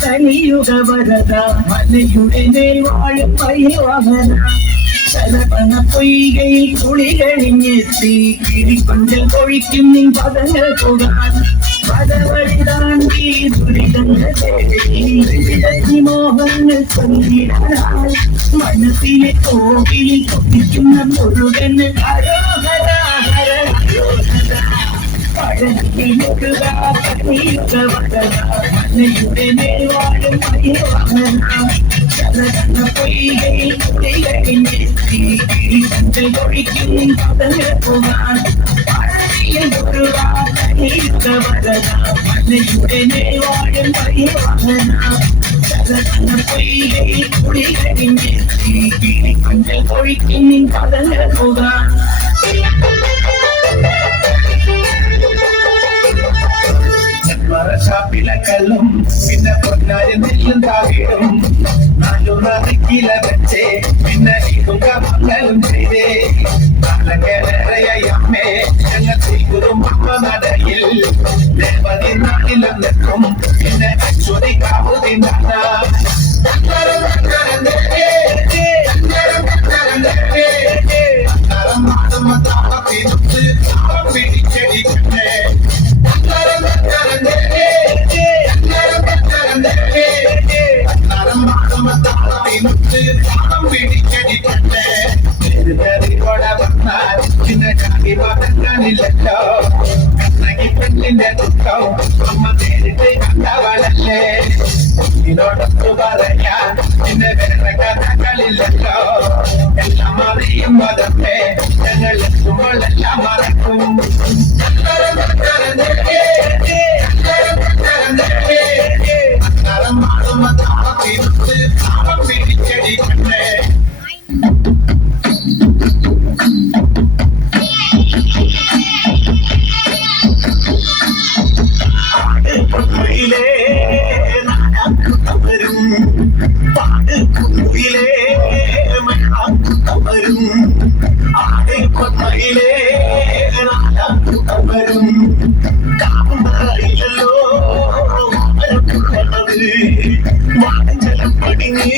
കലിയുഗ വരദ മലയുടെ നേർവാഴും പയ്യവാഹന ശലപന പൊയ്കയിൽ കുളികഴിഞ്ഞെത്തി കിളിക്കൊണ്ടൽ കൊഴിക്കും നിൻ പദങ്ങൾ പോകാൻ പദവഴി താണ്ടി ദുരിതങ്ങൾ മോഹങ്ങൾ കൊണ്ടിടാൻ മനസ്സിലെ കോവിലിൽ കൊതിക്കുന്ന മുരുകന് ഹരോഹര ഹര ഹരോഹര മലയുടെ നേർവാഴും പൊയ്കയിൽ കുളികഴിഞ്ഞെത്തി കിളിക്കൊണ്ടൽ കൊഴിക്കും നിൻ പദങ്ങൾ പോകാൻ മലയുടെ നേർവാഴും പയ്യവാഹന പൊയ്കയിൽ കുളികഴിഞ്ഞെത്തി കിളിക്കൊണ്ടൽ കൊഴിക്കും നിൻ പദങ്ങൾ പോകാൻ ഷാപ്പിലക്കല്ലും പിന്നെ പൊന്നായ നെല്ലും താകിടും നാലു നദിക്കില വെച്ചേ പിന്നെ ഇതും കമങ്ങലും ചെയ്തേ അമ്മേ ഞങ്ങൾ ചെയ്കുറും അമ്മ നടയിൽ ദേവതി നാട്ടിലും നിൽക്കും പിന്നെ അശ്വതി കാവുതി പിടിച്ചെടി താളത്തിനൊത്ത് താളം പിടിച്ചടിക്കട്ടെ കൊട വന്നാൽ ഇന്ന് ജാതി മതങ്ങളില്ലല്ലോ കണ്ണകി പെണ്ണിന്റെ ദുഃഖം അമ്മ നേരിട്ട് കണ്ടവളല്ലേ ഇതിനോടൊത്തു പറയാൻ ഇന്ന് വേറെ കഥകളില്ലല്ലോ എല്ലാം അറിയും മതത്തെ ഞങ്ങൾ എത്തുമ്പോൾ എല്ലാം മറക്കും അത്തരം മാറുന്ന താളത്തിനൊത്ത് താളം പിടിച്ചടിക്കട്ടെ വാഴജലം പടിഞ്ഞ്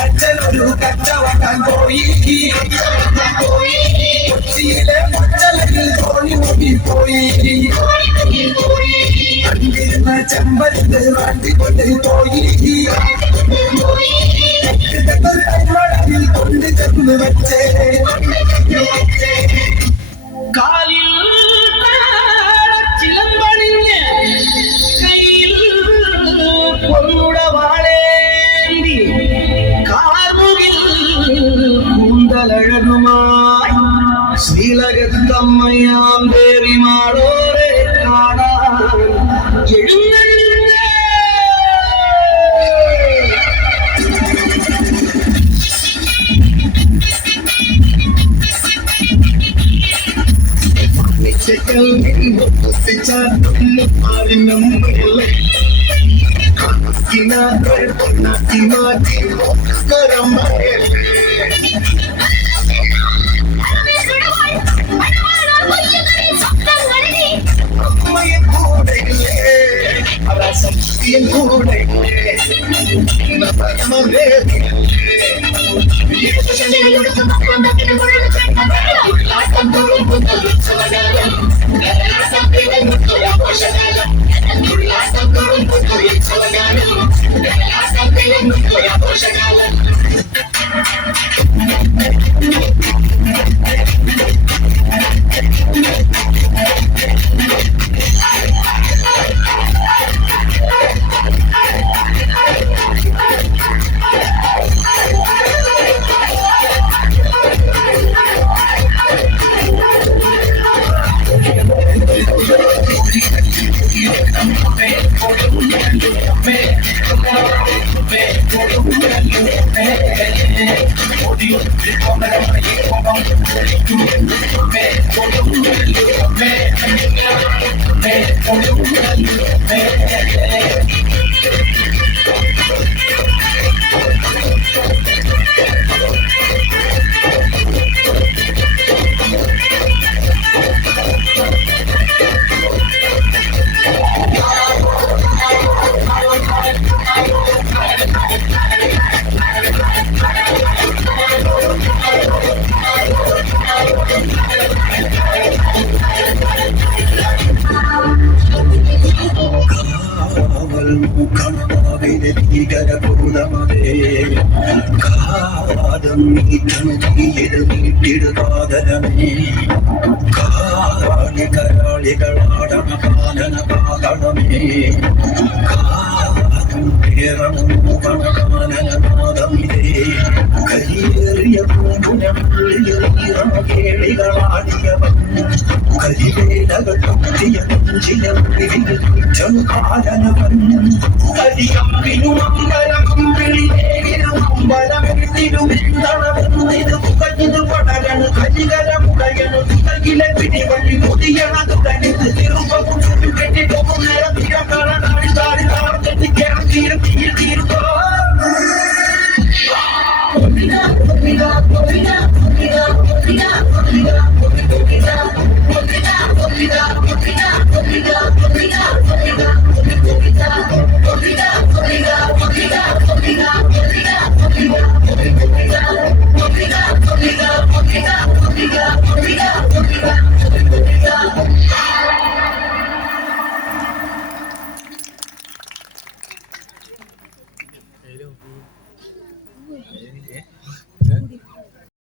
അച്ഛനൊരു കച്ചവടം പോയി കൊച്ചിയിലെ മച്ചലയിൽ തോണി മുങ്ങിപ്പോയി അങ്ങിരുന്ന ചെമ്പരത്ത് വാട്ടിക്കൊണ്ട് പോയി കൈമടത്തിൽ കൊണ്ട് ചെന്ന് വെച്ചേ കാലിൽ ചിലമ്പണിഞ്ഞ് കയ്യിൽ പൊന്നുടവാളേന്തി കാർമുകിൽ കൂന്തലഴകുമായി ശ്രീലകത്തമ്മയാം ദേവി മാളോരെ കാണാൻ എഴുന്നള്ളുന്നേ കാലം നീട്ടിടുകാതരമേ കാളികളാടണ പാലനപാകണമേ കാലം പേരണകാനനനാദമിതേ കരിയേറിയ പൂമ്പുനമുള്ളിലേറണ കേളികളാടിയവൻ കരിവേലകൾ തൊട്ടിയ നെഞ്ചിയ ചെറുകാലനവൻ കരിയമ്പിനും അമ്പലം വിളിയേകിലും അമ്പലമെത്തിടും എന്താണ്